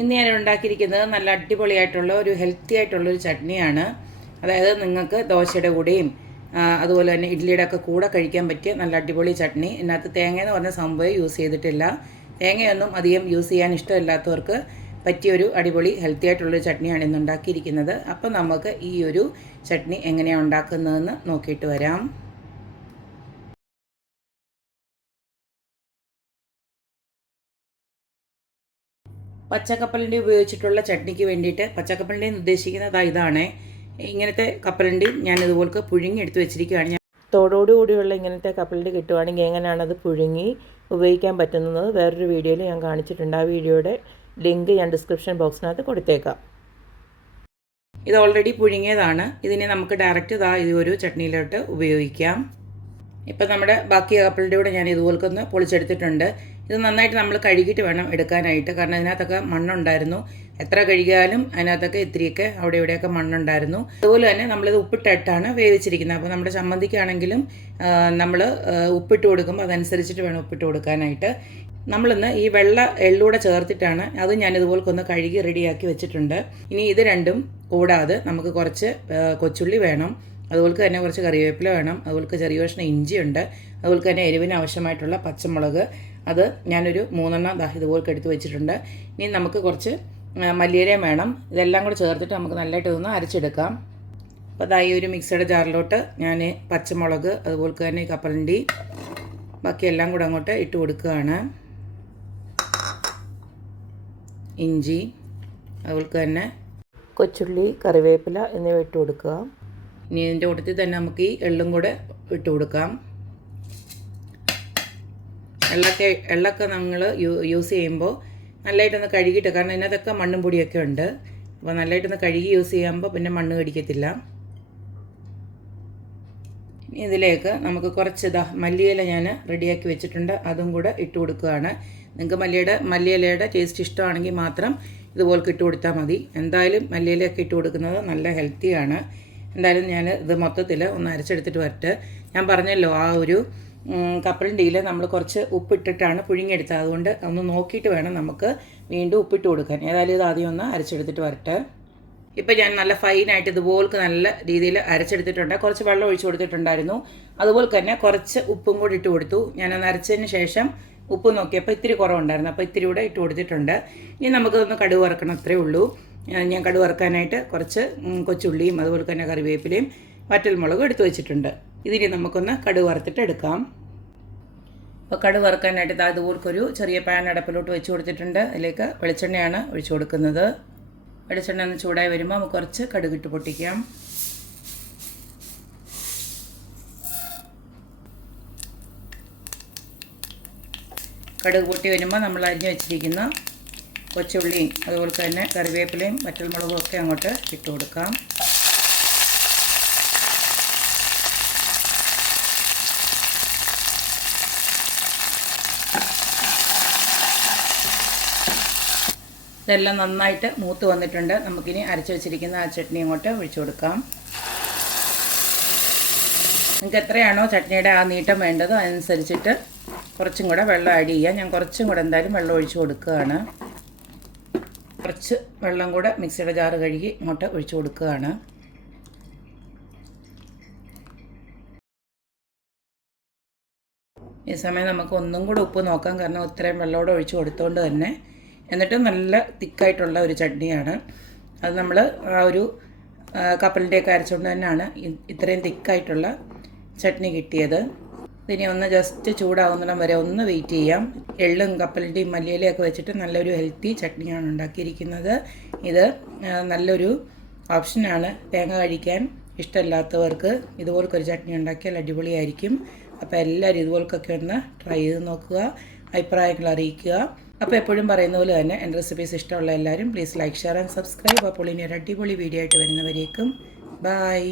ഇന്ന് ഞാൻ ഉണ്ടാക്കിയിരിക്കുന്നത് നല്ല അടിപൊളിയായിട്ടുള്ള ഒരു ഹെൽത്തി ആയിട്ടുള്ളൊരു ചട്നിയാണ്. അതായത് നിങ്ങൾക്ക് ദോശയുടെ കൂടെയും അതുപോലെ തന്നെ ഇഡ്ഡലിയുടെ ഒക്കെ കൂടെ കഴിക്കാൻ പറ്റിയ നല്ല അടിപൊളി ചട്നി. ഇതിനകത്ത് തേങ്ങ എന്ന് പറഞ്ഞ സംഭവം യൂസ് ചെയ്തിട്ടില്ല. തേങ്ങയൊന്നും അധികം യൂസ് ചെയ്യാൻ ഇഷ്ടമില്ലാത്തവർക്ക് പറ്റിയൊരു അടിപൊളി ഹെൽത്തി ആയിട്ടുള്ളൊരു ചട്നിയാണ് ഇന്ന് ഉണ്ടാക്കിയിരിക്കുന്നത്. അപ്പോൾ നമുക്ക് ഈ ഒരു ചട്നി എങ്ങനെയാണ് ഉണ്ടാക്കുന്നതെന്ന് നോക്കിയിട്ട് വരാം. പച്ചക്കപ്പലണ്ടി ഉപയോഗിച്ചിട്ടുള്ള ചട്നിക്ക് വേണ്ടിയിട്ട് പച്ചക്കപ്പലണ്ടി ഉദ്ദേശിക്കുന്നത് ഇതാണ്. ഇങ്ങനത്തെ കപ്പലണ്ടി ഞാൻ ഇതുപോലെ പുഴുങ്ങി എടുത്ത് വെച്ചിരിക്കുകയാണ്. ഞാൻ തോടോടുകൂടിയുള്ള ഇങ്ങനത്തെ കപ്പലണ്ടി കിട്ടുവാണെങ്കിൽ എങ്ങനെയാണത് പുഴുങ്ങി ഉപയോഗിക്കാൻ പറ്റുന്നത് വേറൊരു വീഡിയോയിൽ ഞാൻ കാണിച്ചിട്ടുണ്ട്. ആ വീഡിയോയുടെ ലിങ്ക് ഞാൻ ഡിസ്ക്രിപ്ഷൻ ബോക്സിനകത്ത് കൊടുത്തേക്കാം. ഇത് ഓൾറെഡി പുഴുങ്ങിയതാണ്. ഇതിനെ നമുക്ക് ഡയറക്റ്റ് ഈ ഒരു ചട്നിയിലോട്ട് ഉപയോഗിക്കാം. ഇപ്പം നമ്മുടെ ബാക്കി കപ്പലിൻ്റെ കൂടെ ഞാൻ ഇതുപോലൊക്കെ ഒന്ന് പൊളിച്ചെടുത്തിട്ടുണ്ട്. ഇത് നന്നായിട്ട് നമ്മൾ കഴുകിയിട്ട് വേണം എടുക്കാനായിട്ട്. കാരണം ഇതിനകത്തൊക്കെ മണ്ണുണ്ടായിരുന്നു. എത്ര കഴുകിയാലും അതിനകത്തൊക്കെ ഇത്തിരിയൊക്കെ അവിടെ ഇവിടെയൊക്കെ മണ്ണുണ്ടായിരുന്നു. അതുപോലെ തന്നെ നമ്മളിത് ഉപ്പിട്ടിട്ടാണ് വേവിച്ചിരിക്കുന്നത്. അപ്പോൾ നമ്മുടെ ചമ്മന്തിക്കാണെങ്കിലും നമ്മൾ ഉപ്പിട്ട് കൊടുക്കുമ്പോൾ അതനുസരിച്ചിട്ട് വേണം ഉപ്പിട്ട് കൊടുക്കാനായിട്ട്. നമ്മളിന്ന് ഈ വെള്ള എള്ളൂടെ ചേർത്തിട്ടാണ് അത് ഞാനിതുപോലൊക്കെ ഒന്ന് കഴുകി റെഡിയാക്കി വെച്ചിട്ടുണ്ട്. ഇനി ഇത് രണ്ടും കൂടാതെ നമുക്ക് കുറച്ച് കൊച്ചുള്ളി വേണം. അതുപോലെ തന്നെ കുറച്ച് കറിവേപ്പില വേണം. അതുപോലെ ചെറിയ കഷ്ണം ഇഞ്ചിയുണ്ട്. അതുപോലെ തന്നെ എരിവിന് ആവശ്യമായിട്ടുള്ള പച്ചമുളക് അത് ഞാനൊരു 3 ഇതുപോലെ എടുത്ത് വെച്ചിട്ടുണ്ട്. ഇനി നമുക്ക് കുറച്ച് മല്ലിയിലയും വേണം. ഇതെല്ലാം കൂടെ ചേർത്തിട്ട് നമുക്ക് നല്ലതായിട്ട് ഇതൊന്ന് അരച്ചെടുക്കാം. അപ്പോൾ ഈ ഒരു മിക്സിയുടെ ജാറിലോട്ട് ഞാൻ പച്ചമുളക് അതുപോലെ തന്നെ കപ്പലണ്ടി ബാക്കിയെല്ലാം കൂടെ അങ്ങോട്ട് ഇട്ട് കൊടുക്കുകയാണ്. ഇഞ്ചി അതുപോലെ തന്നെ കൊച്ചുള്ളി കറിവേപ്പില എന്നിവ ഇട്ട് കൊടുക്കുക. ഇനി ഇതിൻ്റെ കൂട്ടത്തിൽ തന്നെ നമുക്ക് ഈ എള്ളും കൂടെ ഇട്ട് കൊടുക്കാം. എള്ളൊക്കെ നമ്മൾ യൂസ് ചെയ്യുമ്പോൾ നല്ലതായിട്ടൊന്ന് കഴുകിയിട്ട്, കാരണം ഇതിനകത്തൊക്കെ മണ്ണും പൊടിയൊക്കെ ഉണ്ട്. അപ്പോൾ നല്ലതായിട്ടൊന്ന് കഴുകി യൂസ് ചെയ്യുമ്പോൾ പിന്നെ മണ്ണ് കടിക്കത്തില്ല. ഇതിലേക്ക് നമുക്ക് കുറച്ച് മല്ലിയില ഞാൻ റെഡിയാക്കി വെച്ചിട്ടുണ്ട്. അതും കൂടെ ഇട്ട് കൊടുക്കുകയാണ്. നിങ്ങൾക്ക് മല്ലിയിലയുടെ ടേസ്റ്റ് ഇഷ്ടമാണെങ്കിൽ മാത്രം ഇതുപോലെ ഇട്ട് കൊടുത്താൽ മതി. എന്തായാലും മല്ലിയിലയൊക്കെ ഇട്ട് കൊടുക്കുന്നത് നല്ല ഹെൽത്തിയാണ്. എന്തായാലും ഞാൻ ഇത് മൊത്തത്തിൽ ഒന്ന് അരച്ചെടുത്തിട്ട് വരട്ടെ. ഞാൻ പറഞ്ഞല്ലോ ആ ഒരു കപ്പലണ്ടിയിൽ നമ്മൾ കുറച്ച് ഉപ്പിട്ടിട്ടാണ് പുഴുങ്ങിയെടുത്തത്. അതുകൊണ്ട് ഒന്ന് നോക്കിയിട്ട് വേണം നമുക്ക് വീണ്ടും ഉപ്പിട്ട് കൊടുക്കാൻ. ഏതായാലും ഇത് ആദ്യം ഒന്ന് അരച്ചെടുത്തിട്ട് വരട്ടെ. ഇപ്പം ഞാൻ നല്ല ഫൈനായിട്ട് ഇതുപോലെ നല്ല രീതിയിൽ അരച്ചെടുത്തിട്ടുണ്ട്. കുറച്ച് വെള്ളം ഒഴിച്ച് കൊടുത്തിട്ടുണ്ടായിരുന്നു. അതുപോലെ തന്നെ കുറച്ച് ഉപ്പും കൂടി ഇട്ട് കൊടുത്തു. ഞാനൊന്ന് അരച്ചതിന് ശേഷം ഉപ്പ് നോക്കിയപ്പോൾ ഇത്തിരി കുറവുണ്ടായിരുന്നു. അപ്പോൾ ഇത്തിരി കൂടെ ഇട്ട് കൊടുത്തിട്ടുണ്ട്. ഇനി നമുക്കതൊന്ന് കടുക് വറക്കണം, അത്രയേ ഉള്ളൂ. ഞാൻ കടുക് വറുക്കാനായിട്ട് കുറച്ച് കൊച്ചുള്ളിയും അതുപോലെ തന്നെ കറിവേപ്പിലയും വറ്റൽമുളകും എടുത്തു വെച്ചിട്ടുണ്ട്. ഇതിന് നമുക്കൊന്ന് കടുക് വറുത്തിട്ട് എടുക്കാം. അപ്പോൾ കടുക് വറുക്കാനായിട്ട് അതുപോലൊരു ചെറിയ പാൻ അടപ്പിലോട്ട് വെച്ച് കൊടുത്തിട്ടുണ്ട്. അതിലേക്ക് വെളിച്ചെണ്ണയാണ് ഒഴിച്ചു കൊടുക്കുന്നത്. വെളിച്ചെണ്ണ ഒന്ന് ചൂടായി വരുമ്പോൾ നമുക്ക് കുറച്ച് കടുകിട്ട് പൊട്ടിക്കാം. കടുക് പൊട്ടി വരുമ്പോൾ നമ്മൾ അരിഞ്ഞ് വെച്ചിരിക്കുന്ന കൊച്ചുള്ളിയും അതുപോലെ തന്നെ കറിവേപ്പിലയും വറ്റൽമുളകും ഒക്കെ അങ്ങോട്ട് ഇട്ട് കൊടുക്കാം. ഇതെല്ലാം നന്നായിട്ട് മൂത്ത് വന്നിട്ടുണ്ട്. നമുക്കിനി അരച്ച് വെച്ചിരിക്കുന്ന ആ ചട്നി അങ്ങോട്ട് ഒഴിച്ചു കൊടുക്കാം. നിങ്ങൾക്ക് എത്രയാണോ ചട്നിയുടെ ആ നീട്ടം വേണ്ടത് അതനുസരിച്ചിട്ട് കുറച്ചും കൂടെ വെള്ളം ആഡ് ചെയ്യാം. ഞാൻ കുറച്ചും കൂടെ എന്തായാലും വെള്ളം ഒഴിച്ച് കൊടുക്കുകയാണ്. കുറച്ച് വെള്ളം കൂടെ മിക്സിയുടെ ജാറ് കഴുകി ഇങ്ങോട്ട് ഒഴിച്ചു കൊടുക്കുകയാണ്. ഈ സമയം നമുക്ക് ഒന്നും കൂടെ ഉപ്പ് നോക്കാം, കാരണം ഇത്രയും വെള്ളമോടെ ഒഴിച്ച് കൊടുത്തുകൊണ്ട് തന്നെ. എന്നിട്ട് നല്ല തിക്കായിട്ടുള്ള ഒരു ചട്നിയാണ് അത്. നമ്മൾ ആ ഒരു കപ്പലിൻ്റെയൊക്കെ അരച്ചുകൊണ്ട് തന്നെയാണ് ഇത്രയും തിക്കായിട്ടുള്ള ചട്നി കിട്ടിയത്. ഇതിനെ ഒന്ന് ജസ്റ്റ് ചൂടാവുന്നിടം വരെ ഒന്ന് വെയിറ്റ് ചെയ്യാം. എള്ളും കപ്പലിൻ്റെയും മല്ലിയിലയൊക്കെ വെച്ചിട്ട് നല്ലൊരു ഹെൽത്തി ചട്നിയാണ് ഉണ്ടാക്കിയിരിക്കുന്നത്. ഇത് നല്ലൊരു ഓപ്ഷനാണ്. തേങ്ങ കഴിക്കാൻ ഇഷ്ടമില്ലാത്തവർക്ക് ഇതുപോലൊരു ചട്നി ഉണ്ടാക്കിയാൽ അടിപൊളിയായിരിക്കും. അപ്പോൾ എല്ലാവരും ഇതുപോലൊക്കെ ഒന്ന് ട്രൈ ചെയ്ത് നോക്കുക, അഭിപ്രായങ്ങൾ അറിയിക്കുക. അപ്പോൾ എപ്പോഴും പറയുന്ന പോലെ തന്നെ എൻ്റെ റെസിപ്പീസ് ഇഷ്ടമുള്ള എല്ലാവരും please like, share and subscribe. അപ്പോൾ ഇനി ഒരു അടിപൊളി വീഡിയോ ആയിട്ട് വരുന്നവരേക്കും ബൈ.